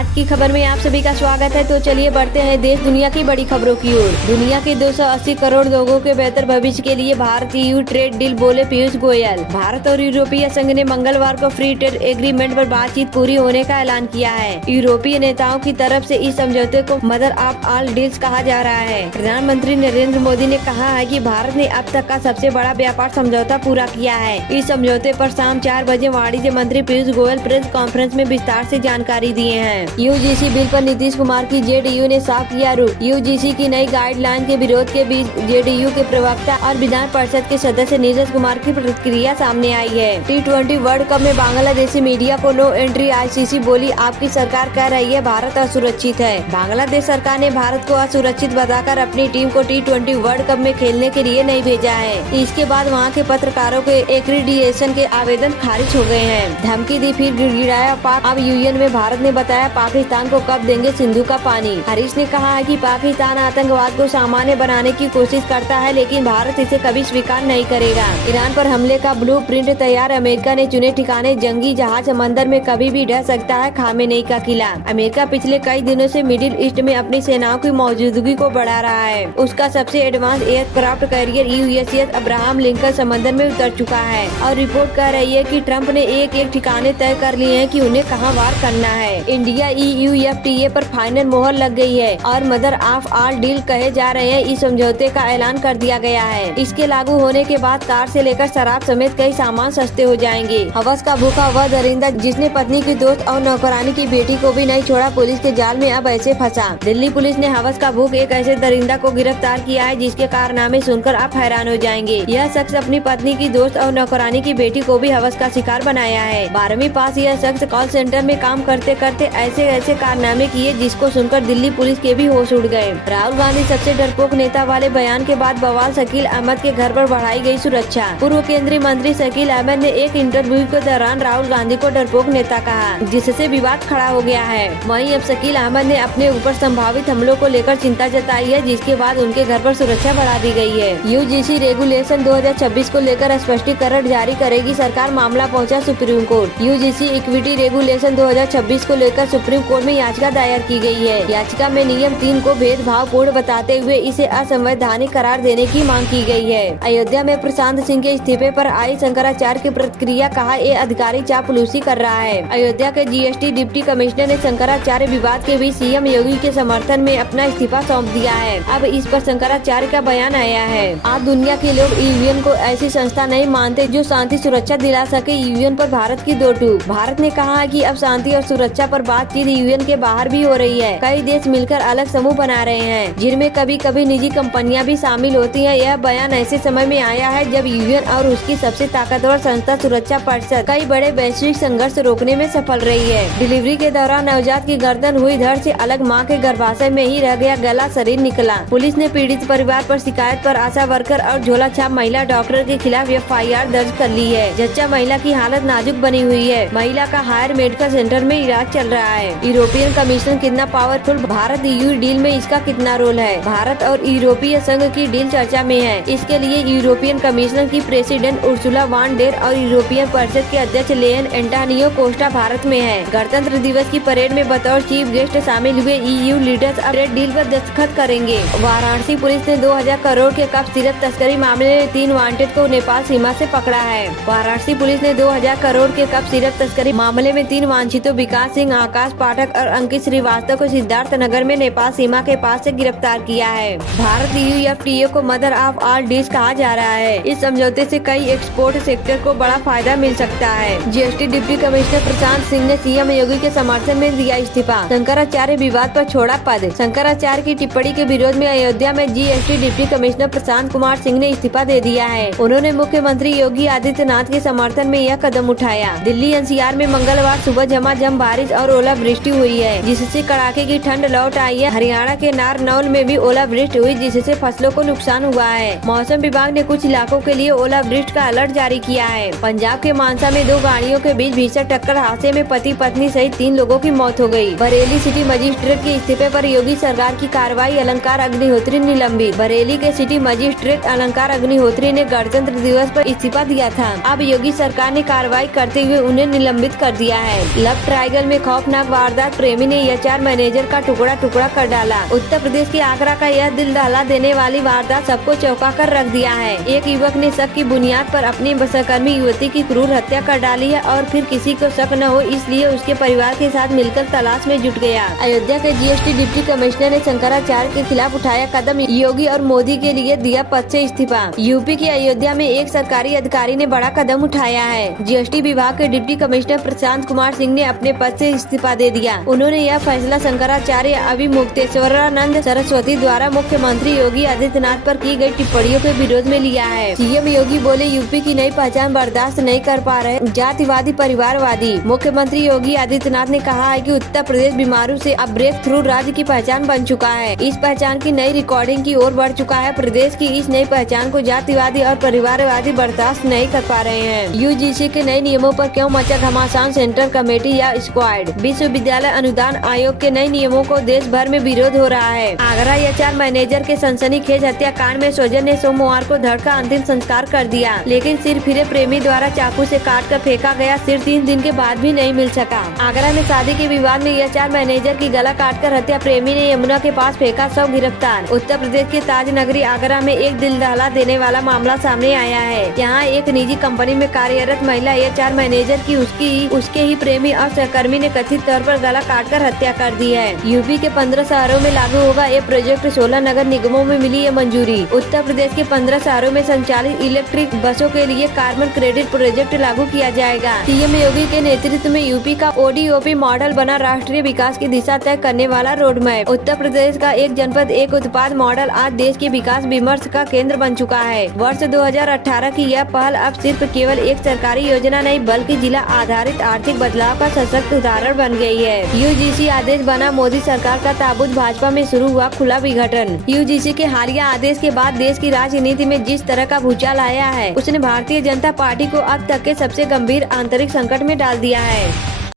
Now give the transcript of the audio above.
आज की खबर में आप सभी का स्वागत है। तो चलिए बढ़ते हैं देश दुनिया की बड़ी खबरों की ओर। दुनिया के 280 करोड़ लोगों के बेहतर भविष्य के लिए भारत EU ट्रेड डील, बोले पीयूष गोयल। भारत और यूरोपीय संघ ने मंगलवार को फ्री ट्रेड एग्रीमेंट पर बातचीत पूरी होने का ऐलान किया है। यूरोपीय नेताओं की तरफ से इस समझौते को मदर ऑफ ऑल डील्स कहा जा रहा है। प्रधानमंत्री नरेंद्र मोदी ने कहा है कि भारत ने अब तक का सबसे बड़ा व्यापार समझौता पूरा किया है। इस समझौते पर शाम 4 बजे वाणिज्य मंत्री पीयूष गोयल प्रेस कॉन्फ्रेंस में विस्तार से जानकारी दिए हैं। यूजीसी बिल पर नीतीश कुमार की जेडीयू ने साफ किया रुख। यूजीसी की नई गाइडलाइन के विरोध के बीच जेडीयू के प्रवक्ता और विधान परिषद के सदस्य नीरज कुमार की प्रतिक्रिया सामने आई है। T20 वर्ल्ड कप में बांग्लादेशी मीडिया को नो एंट्री, आईसीसी बोली आपकी सरकार कह रही है भारत असुरक्षित है। बांग्लादेश सरकार ने भारत को असुरक्षित बताकर अपनी टीम को T20 वर्ल्ड कप में खेलने के लिए नहीं भेजा है। इसके बाद वहां के पत्रकारों के एक्रीडिएशन के आवेदन खारिज हो गए हैं। धमकी दी, फिर गिड़गिड़ाया पाक। अब यूएन में भारत ने बताया पाकिस्तान को कब देंगे सिंधु का पानी। हरीश ने कहा है कि पाकिस्तान आतंकवाद को सामान्य बनाने की कोशिश करता है, लेकिन भारत इसे कभी स्वीकार नहीं करेगा। ईरान पर हमले का ब्लूप्रिंट तैयार, अमेरिका ने चुने ठिकाने, जंगी जहाज समंदर में कभी भी ढह सकता है खामेनेई का किला। अमेरिका पिछले कई दिनों से मिडिल ईस्ट में अपनी सेनाओं की मौजूदगी को बढ़ा रहा है। उसका सबसे advance aircraft carrier USS Abraham Lincoln समंदर में उतर चुका है और रिपोर्ट कह रही है कि ट्रंप ने एक एक ठिकाने तय कर लिए हैं कि उन्हें कहां वार करना है। इंडिया EU FTA पर फाइनल मोहर लग गई है और मदर ऑफ ऑल डील कहे जा रहे हैं। इस समझौते का ऐलान कर दिया गया है। इसके लागू होने के बाद कार से लेकर शराब समेत कई सामान सस्ते हो जाएंगे। हवस का भूखा वह दरिंदा जिसने पत्नी की दोस्त और नौकरानी की बेटी को भी नहीं छोड़ा, पुलिस के जाल में अब ऐसे फंसा। दिल्ली पुलिस ने हवस का भूख एक ऐसे दरिंदा को गिरफ्तार किया है जिसके कारनामे सुनकर आप हैरान हो जाएंगे। यह शख्स अपनी पत्नी की दोस्त और नौकरानी की बेटी को भी हवस का शिकार बनाया है। 12वीं पास यह शख्स कॉल सेंटर में काम करते करते ऐसे कारनामे किए जिसको सुनकर दिल्ली पुलिस के भी होश उड़ गए। राहुल गांधी सबसे डरपोक नेता वाले बयान के बाद बवाल, शकील अहमद के घर पर बढ़ाई गई सुरक्षा। पूर्व केंद्रीय मंत्री शकील अहमद ने एक इंटरव्यू के दौरान राहुल गांधी को डरपोक नेता कहा, जिससे विवाद खड़ा हो गया है। वहीं अब शकील अहमद ने अपने ऊपर संभावित हमलों को लेकर चिंता जताई है, जिसके बाद उनके घर पर सुरक्षा बढ़ा दी गई है। यूजीसी रेगुलेशन 2026 को लेकर स्पष्टीकरण जारी करेगी सरकार, मामला पहुंचा supreme court. UGC equity regulation 2026 को लेकर सुप्रीम कोर्ट में याचिका दायर की गई है। याचिका में नियम 3 को भेदभावपूर्ण बताते हुए इसे असंवैधानिक करार देने की मांग की गई है। अयोध्या में प्रशांत सिंह के इस्तीफे पर आई शंकराचार्य की प्रतिक्रिया, कहा ये अधिकारी चापलूसी कर रहा है। अयोध्या के जीएसटी डिप्टी कमिश्नर ने शंकराचार्य विवाद के बीच सीएम योगी के समर्थन में अपना इस्तीफा सौंप दिया है। अब इस पर शंकराचार्य का बयान आया है। आज दुनिया के लोग यूएन को ऐसी संस्था नहीं मानते जो शांति सुरक्षा दिला सके। यूएन पर भारत की दो टूक। भारत ने कहा है कि अब शांति और सुरक्षा पर बातचीत यूएन के बाहर भी हो रही है। कई देश मिलकर अलग समूह बना रहे हैं, जिनमें कभी कभी निजी कंपनियां भी शामिल होती हैं। यह बयान ऐसे समय में आया है जब यूएन और उसकी सबसे ताकतवर संस्था सुरक्षा परिषद कई बड़े वैश्विक संघर्ष रोकने में सफल रही है। डिलीवरी के दौरान नवजात की गर्दन हुई धड़ से अलग, मां के गर्भाशय में ही रह गया गला, शरीर निकला। पुलिस ने पीड़ित परिवार पर शिकायत पर आशा वर्कर और झोला छाप महिला डॉक्टर के खिलाफ FIR दर्ज कर ली है। जच्चा महिला की हालत नाजुक बनी हुई है। महिला का हायर मेडिकल सेंटर में इलाज चल रहा है। यूरोपियन कमीशन कितना पावरफुल, भारत EU डील में इसका कितना रोल है। भारत और यूरोपीय संघ की डील चर्चा में है। इसके लिए यूरोपियन कमीशन की प्रेसिडेंट उर्सुला वान डेर और यूरोपियन परिषद के अध्यक्ष लेयन एंटोनियो कोस्टा भारत में है। गणतंत्र दिवस की परेड में बतौर चीफ गेस्ट शामिल हुए EU लीडर्स अब ट्रेड डील पर दस्तखत करेंगे। वाराणसी पुलिस ने 2000 करोड़ के कप सिरप तस्करी मामले में 3 वांटेड को नेपाल सीमा से पकड़ा है। वाराणसी पुलिस ने 2000 करोड़ के कप सिरप तस्करी मामले में 3 वांछितों विकास सिंह, आकाश पाठक और अंकित श्रीवास्तव को सिद्धार्थ नगर में नेपाल सीमा के पास से गिरफ्तार किया है। भारत EU FTA को मदर ऑफ ऑल डील्स कहा जा रहा है। इस समझौते से कई एक्सपोर्ट सेक्टर को बड़ा फायदा मिल सकता है। GST deputy commissioner Prashant Singh ने सीएम योगी के समर्थन में दिया इस्तीफा, शंकराचार्य विवाद पर छोड़ा पद। शंकराचार्य की टिप्पणी के विरोध में अयोध्या में GST deputy commissioner Prashant Kumar Singh ने इस्तीफा दे दिया है। उन्होंने मुख्यमंत्री योगी आदित्यनाथ के समर्थन में यह कदम उठाया। दिल्ली NCR में मंगलवार सुबह झमाझम बारिश और ओलावृष्टि हुई है, जिससे कड़ाके की ठंड लौट आई है। हरियाणा के नारनौल में भी ओलावृष्टि हुई, जिससे फसलों को नुकसान हुआ है। मौसम विभाग ने कुछ इलाकों के लिए ओलावृष्टि का अलर्ट जारी किया है। पंजाब के मानसा में 2 गाड़ियों के बीच भीषण टक्कर हादसे में पति पत्नी सहित 3 लोगों की मौत हो गई। बरेली सिटी मजिस्ट्रेट के इस्तीफे पर योगी सरकार की कार्रवाई, अलंकार अग्निहोत्री निलंबित। बरेली के सिटी मजिस्ट्रेट अलंकार अग्निहोत्री ने गणतंत्र दिवस पर इस्तीफा दिया था। अब योगी सरकार ने कार्रवाई करते हुए उन्हें निलंबित कर दिया है। लव ट्रायंगल में खौफनाक वारदात प्रेमी ने एचआर मैनेजर का टुकड़ा टुकड़ा कर डाला। उत्तर प्रदेश के आगरा का यह दिल दहला देने वाली वारदात सबको चौंका कर रख दिया है। एक युवक ने शक की बुनियाद पर अपनी सहकर्मी युवती की क्रूर हत्या कर डाली है और फिर किसी को शक न हो इसलिए उसके परिवार के साथ मिलकर तलाश में जुट गया। अयोध्या के जीएसटी डिप्टी कमिश्नर ने शंकराचार्य के खिलाफ उठाया कदम, योगी और मोदी के लिए दिया पद से इस्तीफा। यूपी के अयोध्या में एक सरकारी अधिकारी ने बड़ा कदम उठाया है। जीएसटी विभाग के डिप्टी कमिश्नर प्रशांत कुमार सिंह ने अपने पद से इस्तीफा दे दिया। उन्होंने यह फैसला शंकराचार्य अभिमुक्तेश्वरानंद सरस्वती द्वारा मुख्यमंत्री योगी आदित्यनाथ पर की गई टिप्पणियों के विरोध में लिया है। सीएम योगी बोले, यूपी की नई पहचान बर्दाश्त नहीं कर पा रहे जातिवादी परिवारवादी। मुख्यमंत्री योगी आदित्यनाथ ने कहा है कि उत्तर प्रदेश बीमारू से अब ब्रेक थ्रू राज्य की पहचान बन चुका है। इस पहचान की नई रिकॉर्डिंग की ओर बढ़ चुका है। प्रदेश की इस नई पहचान को जातिवादी और परिवारवादी बर्दाश्त नहीं कर पा रहे हैं। यूजीसी के नए नियमों पर क्यों मचा घमासान, सेंट्रल कमेटी या स्क्वाड। विश्वविद्यालय अनुदान आयोग के नए नियमों को देश भर में विरोध हो रहा है। आगरा एचआर मैनेजर के सनसनीखेज हत्याकांड में स्वजन ने सोमवार को धड़ का अंतिम संस्कार कर दिया, लेकिन सिर फिरे प्रेमी द्वारा चाकू से काट कर फेंका गया सिर 3 दिन के बाद भी नहीं मिल सका। आगरा में शादी के विवाद में एचआर मैनेजर की गला काटकर हत्या, प्रेमी ने यमुना के पास फेंका, शव गिरफ्तार। उत्तर प्रदेश के ताज नगरी आगरा में एक दिल दहला देने वाला मामला सामने आया है। यहाँ एक निजी कंपनी में कार्यरत महिला एचआर मैनेजर की उसके ही प्रेमी और सहकर्मी ने कथित तौर पर गला काटकर हत्या कर दी है। यूपी के 15 शहरों में लागू होगा ये प्रोजेक्ट, 16 नगर निगमों में मिली है मंजूरी। उत्तर प्रदेश के 15 शहरों में संचालित इलेक्ट्रिक बसों के लिए कार्बन क्रेडिट प्रोजेक्ट लागू किया जाएगा। सीएम योगी के नेतृत्व में यूपी का ओडीओपी मॉडल बना राष्ट्रीय विकास की दिशा तय करने वाला रोड मैप। उत्तर प्रदेश का एक जनपद एक उत्पाद मॉडल आज देश के विकास विमर्श का केंद्र बन चुका है। वर्ष 2018 की यह पहल अब सिर्फ केवल एक सरकारी योजना नहीं बल्कि जिला आधारित आर्थिक बदलाव का सशक्त उदाहरण बन गई है। यूजीसी आदेश बना मोदी सरकार का ताबूत, भाजपा में शुरू हुआ खुला विघटन। यूजीसी के हालिया आदेश के बाद देश की राजनीति में जिस तरह का भूचाल आया है उसने भारतीय जनता पार्टी को अब तक के सबसे गंभीर आंतरिक संकट में डाल दिया है।